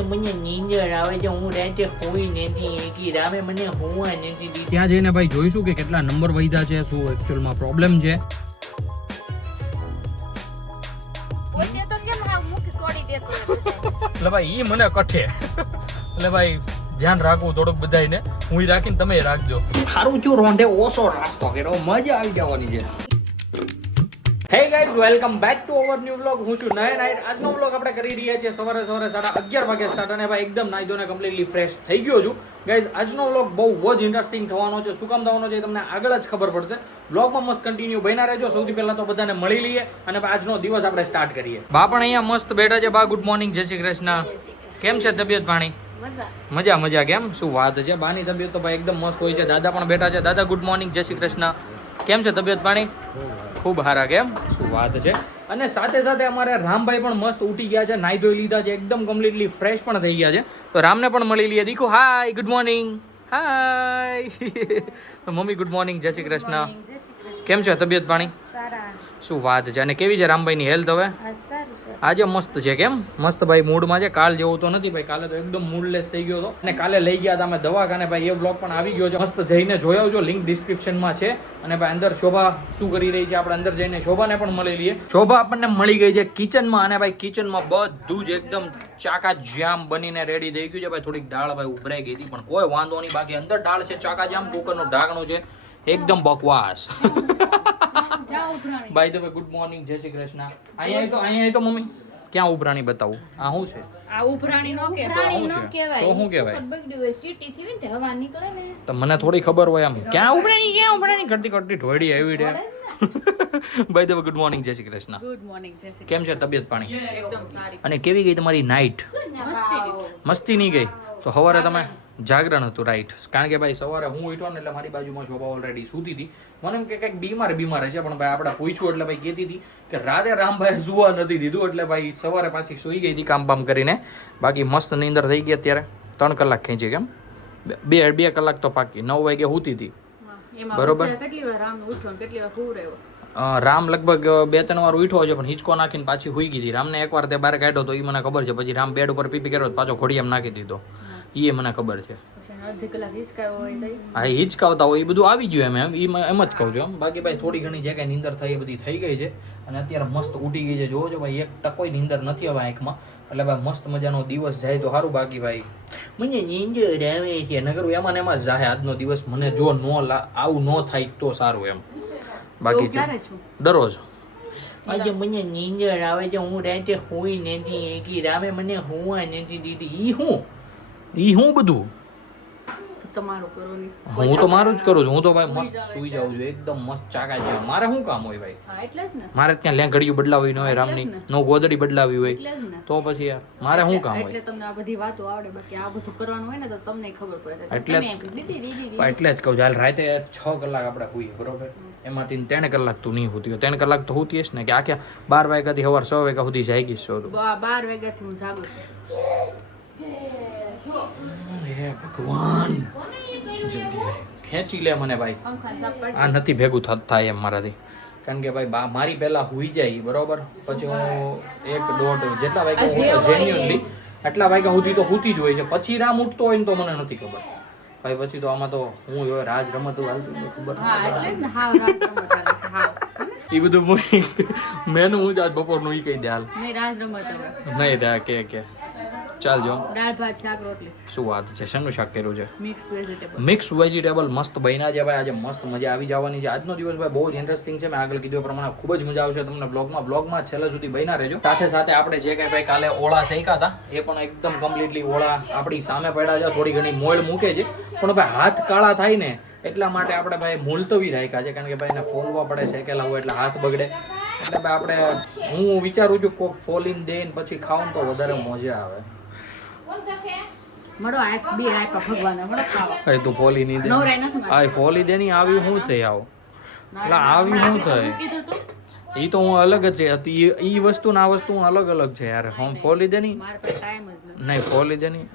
મને નીંદર આવે છે, હું રાતે હોઈ નથી એકી રામે મને હોવા નથી દીધી. ત્યાં જઈને ભાઈ જોઈશું કે કેટલા નંબર વધ્યા છે, શું એકચ્યુઅલમાં પ્રોબ્લેમ છે. એટલે ભાઈ ઈ મને કઠે એટલે ભાઈ ધ્યાન રાખવું થોડુંક બધાને, હું રાખીને તમે રાખજો. સારું થયું રોંઢે ઓછો નાસ્તો કર્યો, મજા આવી જવાની છે. Hey guys, welcome back to our new vlog. હું છું નયન નાઈટ. આજનો વ્લોગ આપણે કરી રહ્યા છીએ સવારે 11:30 વાગે સ્ટાર્ટ, અને ભાઈ એકદમ નાઈ ધોઈને કમ્પ્લીટલી ફ્રેશ થઈ ગયો છું. ગાઈઝ, આજનો વ્લોગ બહુ જ ઇન્ટરેસ્ટિંગ થવાનો છે. શું કામ થવાનો છે તમને આગળ જ ખબર પડશે. વ્લોગમાં મસ્ત કન્ટિન્યુ બન્યા રહેજો. સૌથી પહેલા તો બધાને મળી લઈએ અને આજનો દિવસ આપણે સ્ટાર્ટ કરીએ. બા પણ અહીંયા મસ્ત બેઠા છે. બા ગુડ મોર્નિંગ, જય શ્રી કૃષ્ણ. કેમ છે તબિયત પાણી? મજા મજા. કેમ શું વાત છે? બાની તબિયત તો ભાઈ એકદમ મસ્ત હોય છે. દાદા પણ બેઠા છે. દાદા ગુડ મોર્નિંગ, જય શ્રી કૃષ્ણ. કેમ છે તબિયત પાણી? ખૂબ સારા. કેમ શું વાત છે? અને સાથે સાથે અમારે રામભાઈ પણ મસ્ત ઉઠી ગયા છે, નાઈ ધોઈ લીધા છે, એકદમ કમ્પ્લીટલી ફ્રેશ પણ થઈ ગયા છે. તો રામને પણ મળી લઈએ. દીકુ હાય, good morning. Hi mummy good morning, જય શ્રી કૃષ્ણ. કેમ છે તબિયત પાણી? શું વાત છે? અને કેવી છે રામભાઈની હેલ્થ હવે? આજે મસ્ત છે. કેમ મસ્ત ભાઈ મૂડમાં છે. કાલ જેવું તો નથી ભાઈ, કાલે તો એકદમ મૂડલેસ થઈ ગયો હતો. અને કાલે લઈ ગયા હતા અમે દવાખાને ભાઈ, એ બ્લોગ પણ આવી ગયો છે. મસ્ત જઈને જોઈ આવજો, લિંક ડિસ્ક્રિપ્શનમાં છે. અને ભાઈ અંદર શોભા શું કરી રહી છે, આપણે અંદર જઈને શોભાને પણ મળી લઈએ. શોભા આપણને મળી ગઈ છે કિચનમાં, અને ભાઈ કિચનમાં બધું જ એકદમ ચાકા જામ બનીને રેડી થઈ ગયું છે. ભાઈ થોડીક દાળ ભાઈ ઉભરાઈ ગઈ હતી, પણ કોઈ વાંધો નહીં. બાકી અંદર દાળ છે, ચાકા જામ, કુકરનું ઢાંકણું છે, એકદમ બકવાસ. ભાઈ તો ગુડ મોર્નિંગ, જય શ્રી કૃષ્ણ. અહીંયા તો મમ્મી ક્યાં ઉભરાણી બતાવું? આ શું છે? આ ઉભરાણી નો કહેવાય. તો શું કહેવાય? બગડ્યું હોય સીટી થી ને હવા નીકળે ને તો મને થોડી ખબર હોય આમ ક્યાં ઉભરાણી કરતી કરતી ઢોળી આવી રે. ભાઈ તો ગુડ મોર્નિંગ, જય શ્રી કૃષ્ણ. ગુડ મોર્નિંગ જય શ્રી કેમ છે તબિયત પાણી? એકદમ સારી. અને કેવી ગઈ તમારી નાઈટ? મસ્તી નહીં ગઈ? તો સવારે તમે જાગરણ હતું, રાઈટ? કારણ કે ભાઈ સવારે હું ઉઠ્યો ને એટલે મારી બાજુમાં શોભા ઓલરેડી સૂતી હતી. મને એમ કે કંઈક બીમાર છે, પણ ભાઈ આપણે પૂછ્યું એટલે ભાઈ કહેતી હતી કે રાતે રામભાઈ સુવા નથી દીધું, એટલે ભાઈ સવારે પાછી સૂઈ ગઈ હતી કામ બામ કરીને. બાકી મસ્ત નીંદર થઈ ગઈ. અત્યારે 3 કલાક ખેંચી. કેમ 2 કલાક તો પાકી. 9 વાગે સૂતી હતી બરોબર. કેટલી વાર રામ ઉઠ્યો કેટલી વાર હુરેવો? રામ લગભગ 2-3 વાર ઉઠ્યો છે, પણ હિંચકો નાખીને પાછી હુઈ ગઈ હતી. રામને એકવાર તે બહાર કાઢ્યો તો એ મને ખબર છે. પછી રામ બેડ ઉપર પીપી કર્યો પાછો ઘોડિયામાં નાખી દીધો, એ મને ખબર છે. હા, હિંચકાવતા હોય એ બધું આવી ગયું એમ જ કહું છું. બાકી ભાઈ થોડી ઘણી જે કાંઈ નીંદર થઈ એ બધી થઈ ગઈ છે, અને અત્યારે મસ્ત ઉઠી ગઈ છે. જોવો છો ભાઈ, 1% નીંદર નથી હવે આંખમાં. એટલે ભાઈ મસ્ત મજાનો દિવસ જાય તો સારું. બાકી ભાઈ મને નીંદર આવે છે. નગર એમાં ને એમાં જાય આજનો દિવસ. મને જો આવું ન થાય તો સારું એમ. બાકી દરરોજ આજે મને નીંદર આવે છે, હું રાતે હોઈ નથી એકી રામે મને હોવા નથી દીધી. ઈ હું બધું તમારું કરો નહીં. હું તો મારું જ કરું છું. હું તો ભાઈ મસ્ત સુઈ જાઉં છું, એકદમ મસ્ત ચાકા છે. મારે શું કામ હોય ભાઈ? હા એટલે જ ને. મારે ત્યાં લેંઘડિયું બદલાવી ન હોય, રામની નો ગોદડી બદલાવી હોય એટલે જ ને. તો પછી યાર મારે શું કામ હોય? એટલે તમને આ બધી વાતો આવડે. બાકી આ બધું કરવાનું હોય ને તો તમને ખબર પડે. એટલે જ કહું છું. હાલ રાતે 6 કલાક આપણે હોઈએ બરોબર, એમાંથી 3 કલાક તું નહીં હોતી. 3 કલાક તો હોતી હશે ને, કે આખા 12 વાગ્યાથી સવાર 6 વાગ્યા સુધી જાગી છો? 12 વાગ્યાથી હું જાગું છું. હે ભગવાન, ખેંચી લે મને ભાઈ. આ નથી ભેગું થાય એમ મારાથી. કારણ કે ભાઈ મારી પહેલા હુઈ જાય બરોબર, પછી હું 1-1.5 જેટલા વાગ્યા જેન્યુઅનલી આટલા વાગ્યા સુધી તો હુતી જ હોય છે. પછી રામ ઉઠતો હોય ને તો મને નથી ખબર ભાઈ. પછી તો આમાં તો હું હવે રાજ રમત હાલતું ખબર એ બધું મેનુ હું જ આજ બપોરનું ઈ કહી દે હાલ. નહીં રા કે ચાલ જો. દાળ ભાત શાક રોટલી. શું વાત છે? શેનું શાક કર્યું છે? મિક્સ વેજીટેબલ મસ્ત બન્યા છે ભાઈ. આજે મસ્ત મજા આવી જવાની છે. આજનો દિવસ ભાઈ બહુ જ ઇન્ટરેસ્ટિંગ છે. મેં આગળ કીધું પ્રમાણે ખૂબ જ મજા આવશે તમને બ્લોગમાં છેલ્લા સુધી બન્યા રહેજો. સાથે સાથે આપણે જે કંઈ ભાઈ કાલે ઓળા શેકા હતા એ પણ એકદમ કમ્પ્લીટલી ઓળા આપણી સામે પડ્યા છે. થોડી ઘણી મોળ મૂકે છે, પણ ભાઈ હાથ કાળા થાય ને એટલા માટે આપણે ભાઈ મુલતવી રાખ્યા છે. કારણ કે ભાઈ એને ફોલવા પડે, શેકેલા હોય એટલે હાથ બગડે. એટલે ભાઈ આપણે હું વિચારું છું કોક ફોલીને દે ને પછી ખાવ તો વધારે મજા આવે. તું ફોલી નહીં દે. આ ફોલી દે નહીં આવી શું થઈ આવો એટલે આવી શું થાય? એ તો હું અલગ જ છે. એ વસ્તુ ને આ વસ્તુ અલગ છે યાર. હું ફોલી દે નહીં. નહીં ફોલી દે નહીં.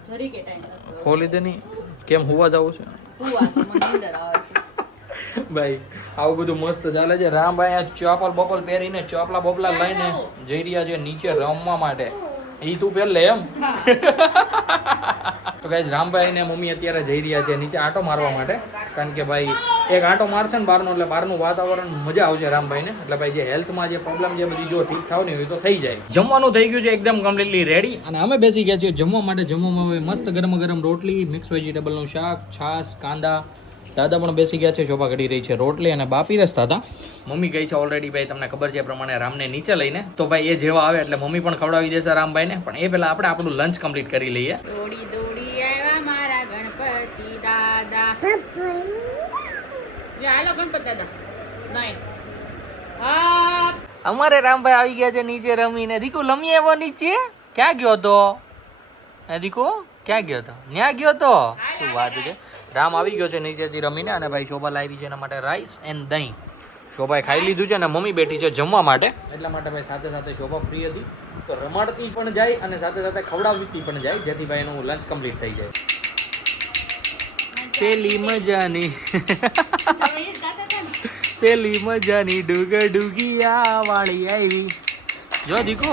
ફોલી દે નહીં. કેમ હુવા જવું છે ભાઈ? આવું બધું મસ્ત ચાલે છે. રામભાઈ ચપલ બપલ પહેરીને ચોપલા બોપલા લઈને જઈ રહ્યા છે નીચે રમવા માટે. ઈ તું પહેર લે એમ. તો ગાઈઝ રામભાઈ ને મમ્મી અત્યારે જઈ રહ્યા છે નીચે આંટો મારવા માટે, કારણ કે ભાઈ એક આંટો મારશે ને બહારનો એટલે બહારનું વાતાવરણ મજા આવશે રામભાઈને. એટલે ભાઈ જે હેલ્થમાં જે પ્રોબ્લેમ જે બધી જો ઠીક થવાની હોય તો થઈ જાય. જમવાનું થઈ ગયું છે એકદમ કમ્પ્લીટલી રેડી અને અમે બેસી ગયા છીએ જમવા માટે. જમવામાં હવે મસ્ત ગરમ ગરમ રોટલી, મિક્સ વેજીટેબલનું શાક, છાશ, કાંદા. દાદા પણ બેસી ગયા છે, શોભા ઘડી રહી છે રોટલી અને બાપી રસતા હતા. મમ્મી ગઈ છે ઓલરેડી ભાઈ, તમને ખબર છે એ પ્રમાણે રામને નીચે લઈને. તો ભાઈ એ જેવા આવે એટલે મમ્મી પણ ખવડાવી દેશે રામભાઈને, પણ એ પહેલા આપણે આપણું લંચ કમ્પ્લીટ કરી લઈએ. દોડી દોડી આવ્યા મારા ગણપતિ દાદા. હાલો ગણપતિ દાદા. નહીં. હા. અમારે રામભાઈ આવી ગયા છે નીચે રમીને. દીકુ લમી આવ્યો નીચે? ક્યાં ગયો તો? દીકુ ક્યાં ગયો તો? ન્યા ગયો તો? શું વાત છે. રામ આવી ગયો છે નીચેથી રમીને અને ભાઈ શોભા લાવી છે એના માટે રાઈસ એન્ડ દહીં. શોભાએ ખાઈ લીધું છે અને મમ્મી બેઠી છે જમવા માટે. એટલા માટે ભાઈ સાથે સાથે શોભા ફ્રી હતી તો રમાડતી પણ જાય અને સાથે સાથે ખવડાવતી પણ જાય, જેથી ભાઈ એનું લંચ કમ્પ્લીટ થઈ જાય. પેલી મજાની પેલી મજાની ડુગ ડુગિયા વાળી આવી. જો દીકુ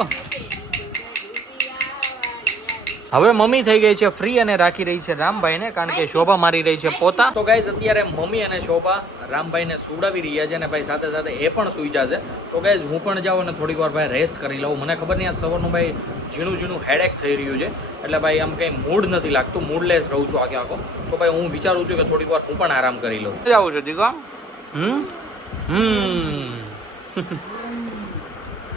હવે મમ્મી થઈ ગઈ છે ફ્રી અને રાખી રહી છે રામભાઈને, કારણ કે શોભા મારી રહી છે પોતા. તો ગાઈઝ અત્યારે મમ્મી અને શોભા રામભાઈને સુવડાવી રહ્યા છે અને ભાઈ સાથે સાથે એ પણ સૂઈ જશે. તો ગાઈઝ હું પણ જાઉં અને થોડીક વાર ભાઈ રેસ્ટ કરી લઉં. મને ખબર નહીં આજ સવારનું ભાઈ ઝીણું હેડેક થઈ રહ્યું છે, એટલે ભાઈ આમ કંઈ મૂડ નથી લાગતું, મૂડલેસ રહું છું આખો. તો ભાઈ હું વિચારું છું કે થોડીક વાર હું પણ આરામ કરી લઉં. જાઉં છું દીકરા.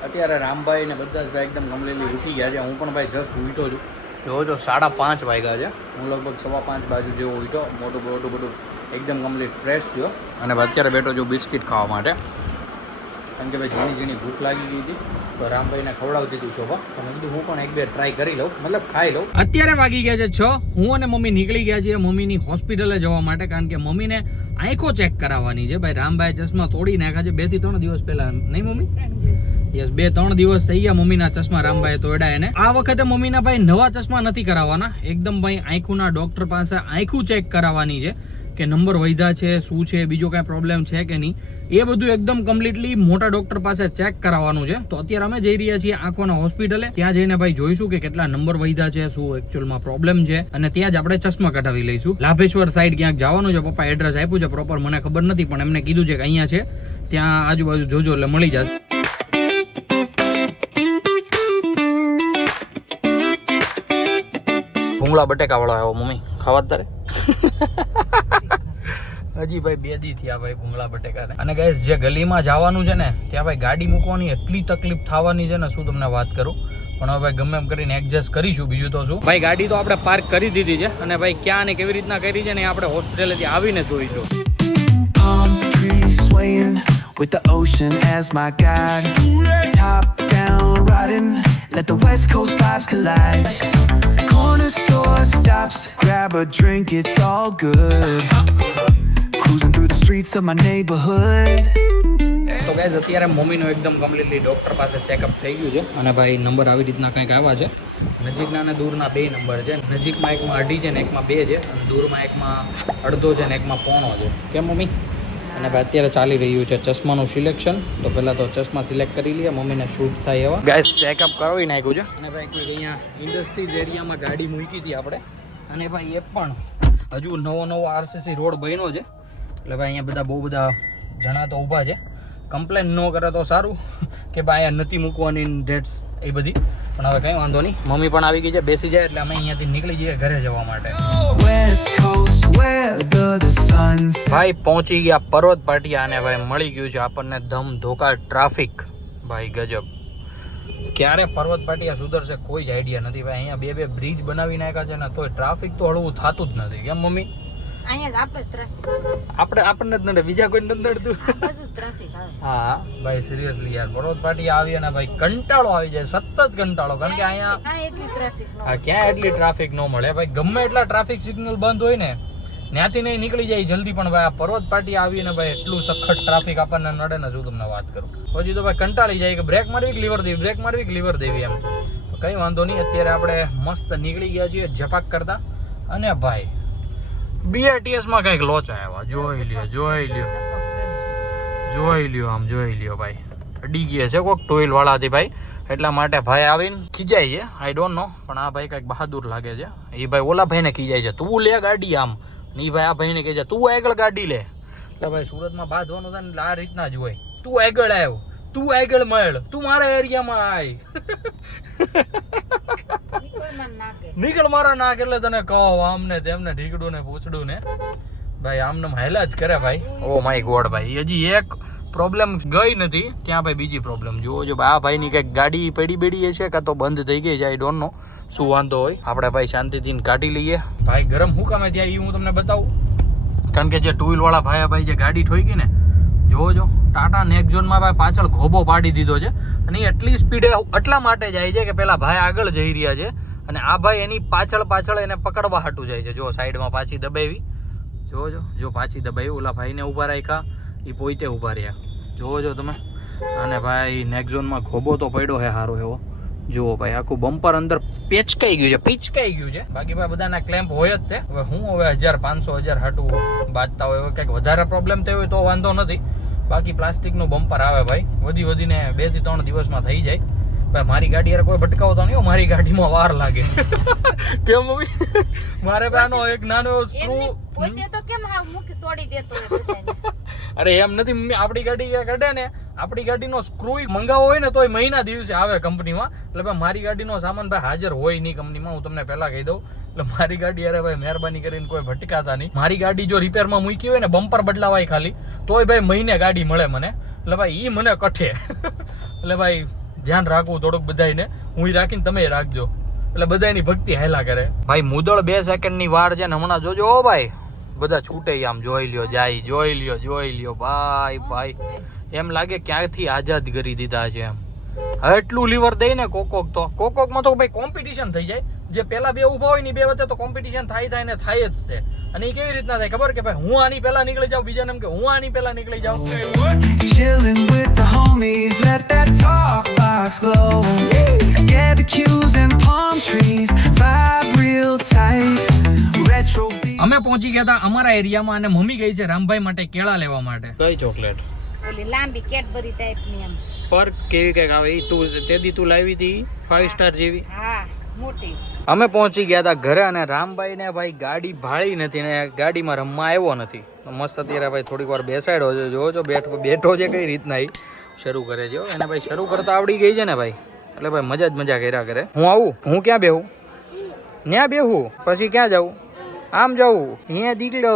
અત્યારે રામભાઈ ને બધા જ ભાઈ એકદમ કમ્પ્લીટલી ઉઠી ગયા છે. હું પણ ભાઈ જસ્ટ ઉઠ્યો છું. જો 5:30 વાગ્યા છે. હું લગભગ 5:15 બાજુ જેવો ઉઠ્યો. મોટું બધું એકદમ કમ્પ્લીટ ફ્રેશ થયો અને અત્યારે બેઠો છું બિસ્કિટ ખાવા માટે, કારણ કે ભાઈ ઝીણી ભૂખ લાગી ગઈ હતી તો રામભાઈને ખવડાવતી હતી શોભા. તો મેં કીધું હું પણ એક બે ટ્રાય કરી લઉં, મતલબ ખાઈ લઉં. અત્યારે વાગી ગયા છે 6. હું અને મમ્મી નીકળી ગયા છીએ મમ્મીની હોસ્પિટલે જવા માટે, કારણ કે મમ્મીને આંખો ચેક કરાવવાની છે. ભાઈ રામભાઈ ચશ્મા તોડી નાખ્યા છે 2 થી 3 દિવસ પહેલા, નહીં મમ્મી? યસ, 2-3 દિવસ થઈ ગયા મમ્મીના ચશ્મા રામભાઈ તોડ્યા એને. આ વખતે મમ્મીના ભાઈ નવા ચશ્મા નથી કરાવવાના, એકદમ ભાઈ આંખોના ડોક્ટર પાસે આંખું ચેક કરાવવાની છે કે નંબર વધ્યા છે, શું છે, બીજો કાંઈ પ્રોબ્લેમ છે કે નહીં, એ બધું એકદમ કમ્પ્લીટલી મોટા ડોક્ટર પાસે ચેક કરાવવાનું છે. તો અત્યારે અમે જઈ રહ્યા છીએ આંખોના હોસ્પિટલે. ત્યાં જઈને ભાઈ જોઈશું કે કેટલા નંબર વધ્યા છે, શું એકચ્યુઅલમાં પ્રોબ્લેમ છે, અને ત્યાં જ આપણે ચશ્મા કઢાવી લઈશું. લાભેશ્વર સાઈડ ક્યાંક જવાનું છે. પપ્પા એડ્રેસ આપ્યું છે પ્રોપર, મને ખબર નથી, પણ એમને કીધું છે કે અહીંયા છે, ત્યાં આજુબાજુ જોજો એટલે મળી જશે. ભૂંગળા બટેકા વાળો આવ્યો મમ્મી, ખાવા તારે? હજી ભાઈ 2 દી થયા ભાઈ ભૂંગળા બટેકાને. અને ગાઈસ જે ગલીમાં જવાનું છે ને ત્યાં ભાઈ ગાડી મૂકવાની એટલી તકલીફ થવાની છે ને શું તમને વાત કરું. પણ હવે ભાઈ ગમે એમ કરીને એડજસ્ટ કરીશું, બીજું તો શું. ભાઈ ગાડી તો આપણે પાર્ક કરી દીધી છે અને ભાઈ ક્યાં અને કેવી રીતના કરી છે ને આપણે હોસ્પિટલેથી આવીને જોઈશું. With the ocean as my guide, top down riding, let the west coast vibes collide. Corner store stops, grab a drink, it's all good. Cruising through the streets of my neighborhood. તો guys અત્યારે મમ્મીનો એકદમ completely doctor પાસે checkup થઈ ગયું છે અને ભાઈ નંબર આવી રીતના કંઈક આવ્યા છે. નજીકના અને દૂરના 2 નંબર છે. નજીકમાં એકમાં 2.5 છે ને એકમાં 2 છે, અને દૂરમાં એકમાં 1.5 છે ને એકમાં 1.5 છે. કેમ મમ્મી? અને ભાઈ અત્યારે ચાલી રહ્યું છે ચશ્માનું સિલેક્શન. તો પહેલાં તો ચશ્મા સિલેક્ટ કરી લઈએ, મમ્મીને શૂટ થાય એવા. ગાઈસ ચેકઅપ કરાવી નાખ્યું છે. અને ભાઈ કોઈ અહીંયા ઇન્ડસ્ટ્રીઝ એરિયામાં ગાડી મૂકી હતી આપણે, અને ભાઈ એ પણ હજુ નવો આરસીસી રોડ બન્યો છે, એટલે ભાઈ અહીંયા બધા બહુ બધા જણા તો ઊભા છે. કમ્પ્લેન ન કરે તો સારું કે ભાઈ અહીંયા નથી મૂકવાની ડેટ્સ એ બધી, પણ હવે કંઈ વાંધો નહીં. મમ્મી પણ આવી ગઈ છે, બેસી જાય એટલે અમે અહીંયાથી નીકળી જઈએ ઘરે જવા માટે. ભાઈ પહોંચી ગયા પર્વત પાટિયા અને ભાઈ મળી ગયું છે આપણને ધમ ધોકા ટ્રાફિક. ભાઈ ગજબ, ક્યારે પર્વત પાટિયા સુધરશે કોઈ જ આઈડિયા નથી. ભાઈ અહીંયા 2 બ્રિજ બનાવી નાખ્યા છે ને તોય ટ્રાફિક તો હળવું થતું જ નથી. કેમ મમ્મી? આપણને જ નડે, બીજા કોઈ નથી નડતું. હા ભાઈ સિરિયસલી યાર, પર્વત પાટિયા આવી અને ભાઈ કંટાળો આવી જાય, સતત કંટાળો. કારણ કે અહીંયા ક્યાં એટલી ટ્રાફિક ન મળે ભાઈ. ગમે એટલા ટ્રાફિક સિગ્નલ બંધ હોય ને ત્યાંથી નહીં નીકળી જાય જલ્દી, પણ ભાઈ આ પર્વત પાટિયા આવીને ભાઈ એટલું સખત ટ્રાફિક આપણને નડે ને શું તમને વાત કરું. પછી તો ભાઈ કંટાળી જાય કે બ્રેક મારવી કે લીવર દેવી, બ્રેક મારવી કે લીવર દેવી એમ. કંઈ વાંધો નહીં, અત્યારે આપણે મસ્ત નીકળી ગયા છીએ ઝપાક કરતા. અને ભાઈ BRTS-માં કંઈક લોચા આવ્યા, જોઈ લ્યો આમ જોઈ લ્યો ભાઈ. અડી ગયા છે કોઈક ટોઈલ વાળાથી ભાઈ. એટલા માટે ભાઈ આવીને ખીજાય છે. આઈ ડોન્ટ નો, પણ આ ભાઈ કંઈક બહાદુર લાગે છે. એ ભાઈ ઓલા ભાઈને ખીજાય છે, તું લે ગાડી આમ. ને એ ભાઈ આ ભાઈને કહે છે તું આગળ ગાડી લે. એટલે ભાઈ સુરતમાં બાંધવાનું થાય ને એટલે આ રીતના જ હોય. તું આગળ આવ્યો, તું આગળ મળ, તું મારા એરિયામાં આય. નીકળ મારા નાક એટલે તને કહો આમને તેમને ઢીકડું ને પૂછડું ને ભાઈ આમને હાયલા જ કરે ભાઈ. ઓ માય ગોડ ભાઈ, હજી એક પ્રોબ્લેમ ગઈ નથી ત્યાં ભાઈ બીજી પ્રોબ્લેમ જુઓ જો ભાઈ. આ ભાઈની કંઈક ગાડી પડી બેડી છે કાં તો બંધ થઈ ગઈ છે, આઈ ડોન્ટ નો શું વાંધો હોય. આપણે ભાઈ શાંતિથી કાઢી લઈએ. ભાઈ ગરમ હું કામે ત્યાં એ હું તમને બતાવું, કારણ કે જે ટુ વ્હીલ વાળા ભાઈ જે ગાડી ઠોઈ ગઈ ને જોવો જો ટાટા નેક્ઝોનમાં ભાઈ પાછળ ઘોબો પાડી દીધો છે. અને એ એટલી સ્પીડે એટલા માટે જાય છે કે પેલા ભાઈ આગળ જઈ રહ્યા છે અને આ ભાઈ એની પાછળ એને પકડવા હાટું જાય છે. જો સાઈડમાં પાછી દબાવી, જોવો જો પાછી દબાવી, ઓલા ભાઈને ઊભા રાખ્યા, એ પોતે ઊભા રહ્યા, જોવો જો તમે. અને ભાઈ નેક્ઝોનમાં ઘોબો તો પડ્યો છે સારો એવો, જુઓ ભાઈ આખું બમ્પર અંદર પેચકાઈ ગયું છે, પીચકાઈ ગયું છે. બાકી ભાઈ બધાના ક્લેમ્પ હોય જ તે. હવે હું 1500 હાટું બાજતા હોય, કંઈક વધારે પ્રોબ્લેમ થયો હોય તો વાંધો નથી. બાકી પ્લાસ્ટિકનું બમ્પર આવે ભાઈ, વધીને 2 થી 3 દિવસમાં થઈ જાય. ભાઈ મારી ગાડી યાર કોઈ ભટકાવતો નહીં, મારી ગાડીમાં વાર લાગે. કેમ મમ્મી? મારે ભાઈ આનો એક નાનો એવો સ્ક્રૂ પોતે તો કેમ હાવ મૂકી છોડી દેતો હોય બધાને. અરે એમ નથી મમ્મી, આપણી ગાડી કાઢે ને, આપણી ગાડીનો સ્ક્રૂ મંગાવો હોય ને તોય મહિના દિવસે આવે કંપનીમાં. એટલે ભાઈ મારી ગાડીનો સામાન ભાઈ હાજર હોય નહીં કંપનીમાં, હું તમને પહેલા કહી દઉં. એટલે મારી ગાડી અરે ભાઈ મહેરબાની કરીને કોઈ ભટકાતા નહીં. મારી ગાડી જો રિપેરમાં મૂકી હોય ને, બમ્પર બદલાવાય ખાલી, તોય ભાઈ મહિને ગાડી મળે મને. એટલે ભાઈ એ મને કઠે. એટલે ભાઈ ધ્યાન રાખવું થોડુંક બધાને, હું રાખીને તમે રાખજો. એટલે બધાની ભક્તિ હેલા કરે. ભાઈ મુદળ 2 સેકન્ડની વાર છે ને, હમણાં જોજો ઓ ભાઈ બધા છૂટે આમ જોઈ લ્યો જાય, જોઈ લ્યો ભાઈ. એમ લાગે ક્યાંથી આઝાદ કરી દીધા છે એમ. એટલું લીવર દઈ ને કોકોકમાં તો ભાઈ કોમ્પિટિશન થઈ જાય. જે પેલા બે ઉભા હોય ને બે વચ્ચે તો કોમ્પિટિશન થાય ને થાય જ છે. અને એ કેવી રીતના થાય ખબર કે ભાઈ હું આની પહેલા નીકળી જાઉં, બીજાને એમ કે હું આની પહેલા નીકળી જાઉં. Chilling with the homies, let that talk box glow. Barbecues and palm trees, vibe real tight. Retro beat. અમે પહોંચી ગયા હતા અમારા એરિયામાં અને મમ્મી ગઈ છે રામભાઈ માટે કેળા લેવા માટે. કઈ ચોકલેટ? ઓલી લાંબી કેડબરી ટાઈપની એમ. પર કેવી કઈક આવે ઈ તું તેદી તું લાવી હતી 5 સ્ટાર જેવી. હા મોટી. અમે પહોંચી ગયા હતા ઘરે અને રામભાઈ ને ભાઈ ગાડી ભાળી નથી ને ગાડીમાં રમવા આવ્યો નથી. મસ્ત અત્યારે ભાઈ થોડીક વાર બેસાડ્યો છે, જોજો બેઠો છે કઈ રીતના એ શરૂ કરે છે. એને ભાઈ શરૂ કરતા આવડી ગઈ છે ને ભાઈ, એટલે ભાઈ મજા કર્યા કરે. હું આવું, હું ક્યાં બેહું? ત્યાં બેહું પછી ક્યાં જાઉં? આમ જાઉં અહીંયા દીકડો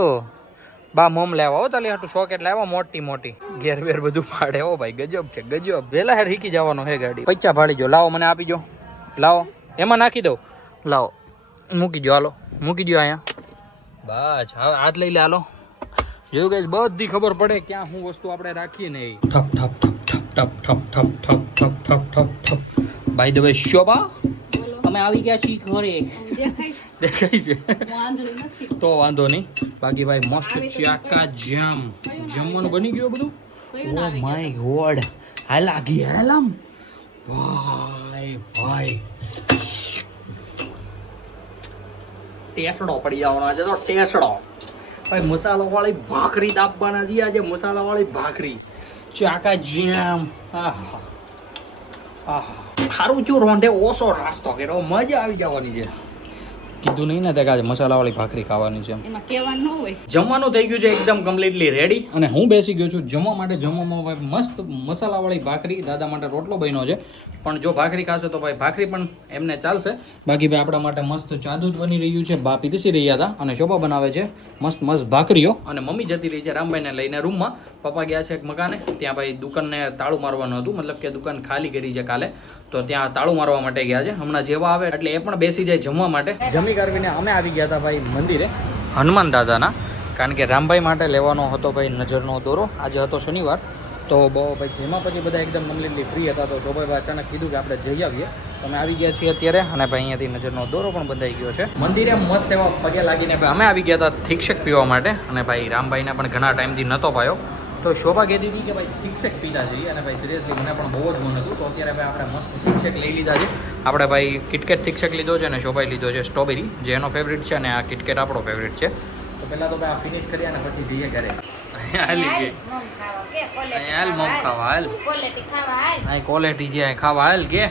બા મમ લેવા હો તાલી હાટું સોકેટ લાવ્યા મોટી ઘેર વેર બધું પાડે. હો ભાઈ ગજબ છે ગજબ. વેલા હેર શીખી જવાનો હે ગાડી. પૈસા ભાડી જો, લાવો મને આપી જો, લાવો એમાં નાખી દઉં, લાવો મૂકી દો, હાલો મૂકી દો અહીંયા. બસ હવે હાથ લઈ લે, હાલો. જોયું કે બધી ખબર પડે ક્યાં શું વસ્તુ આપણે રાખીએ ને એ. ઠપ. બાય ધ વે શોભા, અમે આવી ગયા છીએ ઘરે. દેખાય છે તો વાંધો નહીં. બાકી ભાઈ મસ્ત ચાકા જામ જમવાનું બની ગયું બધું. ઓ માય ગોડ, હાલ આગી હાલમ ભાઈ ટેસડો પડી જવાનો આજે તો. ટેસડો ભાઈ મસાલા વાળી ભાખરી દાબવાના છે આજે, મસાલા વાળી ભાખરી ચાકા જામ. સારું થયું રોંઢે ઓછો નાસ્તો કર્યો, મજા આવી જવાની છે. કીધું નહીં ને આજે મસાલાવાળી ભાખરી ખાવાની છે. એમાં કહેવાનું ન હોય. જમવાનું થઈ ગયું છે એકદમ કમ્પ્લીટલી રેડી અને હું બેસી ગયો છું જમવા માટે. જમવામાં મસ્ત મસાલાવાળી ભાખરી, દાદા માટે રોટલો બન્યો છે. પણ જો ભાખરી ખાશે તો ભાઈ ભાખરી પણ એમને ચાલશે. બાકી ભાઈ આપણા માટે મસ્ત ચા દૂધ બની રહ્યું છે, બા પીરસી રહ્યા હતા અને શોભા બનાવે છે મસ્ત ભાખરીઓ. અને મમ્મી જતી રહી છે રામભાઈને લઈને રૂમમાં. પપ્પા ગયા છે એક મકાને, ત્યાં ભાઈ દુકાનને તાળું મારવાનું હતું, મતલબ કે દુકાન ખાલી કરી છે કાલે, તો ત્યાં તાળું મારવા માટે ગયા છે. હમણાં જેવા આવે એટલે એ પણ બેસી જાય જમવા માટે. જમી કરવીને અમે આવી ગયા હતા ભાઈ મંદિરે હનુમાન દાદાના, કારણ કે રામભાઈ માટે લેવાનો હતો ભાઈ નજરનો દોરો. આજે હતો શનિવાર, તો બહુ ભાઈ જેમાં પછી બધા એકદમ કમ્પ્લીટલી ફ્રી હતા, તો શોભાઈ અચાનક કીધું કે આપણે જઈ આવીએ. અમે આવી ગયા છીએ અત્યારે અને ભાઈ અહીંયાથી નજરનો દોરો પણ બંધાઈ ગયો છે. મંદિરે મસ્ત એવા પગે લાગીને અમે આવી ગયા હતા થિકશેક પીવા માટે. અને ભાઈ રામભાઈને પણ ઘણા ટાઈમથી નહોતો પાયો, તો શોભા કહેતી હતી કે ભાઈ થિકશેક પીતા જઈએ. અને ભાઈ સિરિયસલી મને પણ બહુ જ મન હતું, તો અત્યારે ભાઈ આપણે મસ્ત થિકશેક લઈ લીધા છે. આપણે ભાઈ કિટકેટ થિકશેક લીધો છે અને શોભાઈ લીધો છે સ્ટ્રોબેરી, જે એનો ફેવરિટ છે અને આ કિટકેટ આપણો ફેવરિટ છે. તો પહેલાં તો ભાઈ આ ફિનિશ કરીએ અને પછી જઈએ ઘરે. હાલી ગઈ મમ ખાવા કે અહીંયા હાલ મમ ખાવા હાલ ક્વોલિટી ખાવા હાલ અહીં ક્વોલિટી જે અહીં ખાવા હાલ કે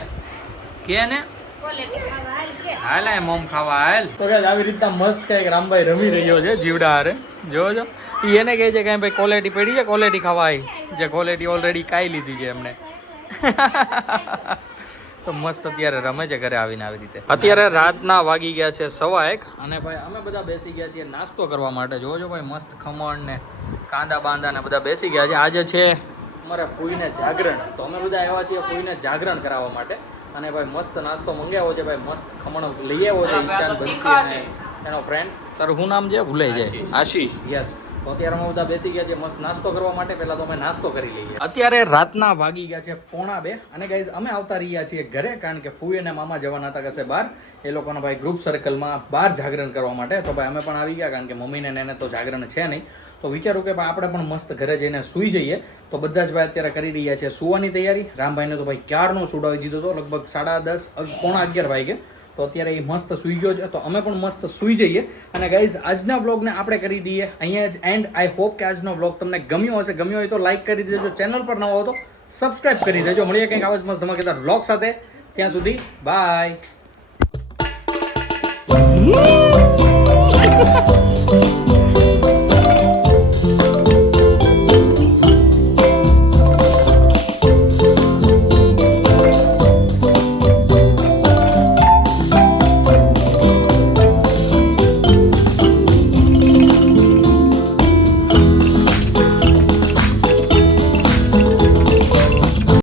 ને ક્વોલિટી ખાવા હાલ કે હાલ અહીં મમ ખાવા હાલ તો guys, આવી રીતના મસ્ત કંઈક રામભાઈ રમી રહ્યો છે જીવડા હારે જોવો છો ઈ એને કહે છે કે ભાઈ ક્વોલિટી પડી છે ક્વોલિટી ખાવા આવી જે ક્વોલિટી ઓલરેડી ખાઈ લીધી છે એમને તો મસ્ત અત્યારે રમે છે ઘરે આવીને આવી રીતે અત્યારે રાતના વાગી ગયા છે 1:15 અને ભાઈ અમે બધા બેસી ગયા છીએ નાસ્તો કરવા માટે જોજો ભાઈ મસ્ત ખમણ ને કાંદા બાંદા ને બધા બેસી ગયા છે આજે છે અમારે ફૂઈને જાગરણ તો અમે બધા આવ્યા છીએ ફૂઈને જાગરણ કરાવવા માટે અને ભાઈ મસ્ત નાસ્તો મંગાવ્યો છે ભાઈ મસ્ત ખમણ લઈ આવ્યો છે ઈશાન બંસી અને એનો ફ્રેન્ડ તારું શું નામ છે ભૂલાઈ જાય આશીષ યસ તો અત્યારે અમે બધા બેસી ગયા છે મસ્ત નાસ્તો કરવા માટે પહેલા તો અમે નાસ્તો કરી લઈએ અત્યારે રાતના વાગી ગયા છે 1:45 અને ગાઈઝ અમે આવતા રહ્યા છીએ ઘરે કારણ કે ફૂઈ અને મામા જવાના હતા કશે બહાર એ લોકોના ભાઈ ગ્રુપ સર્કલમાં બહાર જાગરણ કરવા માટે તો ભાઈ અમે પણ આવી ગયા કારણ કે મમ્મીને ને એને તો જાગરણ છે નહીં તો વિચારું કે ભાઈ આપણે પણ મસ્ત ઘરે જઈને સૂઈ જઈએ તો બધા જ ભાઈ અત્યારે કરી રહ્યા છે સુવાની તૈયારી રામભાઈને તો ભાઈ ક્યારનો સુડાવી દીધો હતો લગભગ 10:30 11 વાગે તો અત્યારે એ મસ્ત સૂઈ ગયો છે તો અમે પણ મસ્ત સૂઈ જઈએ અને ગાઈઝ આજના બ્લોગને આપણે કરી દઈએ અહીંયા જ એન્ડ આઈ હોપ કે આજનો બ્લોગ તમને ગમ્યો હશે ગમ્યો હોય તો લાઈક કરી દેજો ચેનલ પર ન હો તો સબસ્ક્રાઇબ કરી દેજો મળીએ કંઈક આવા જ મસ્ત ધમાકેદાર બ્લોગ સાથે ત્યાં સુધી બાય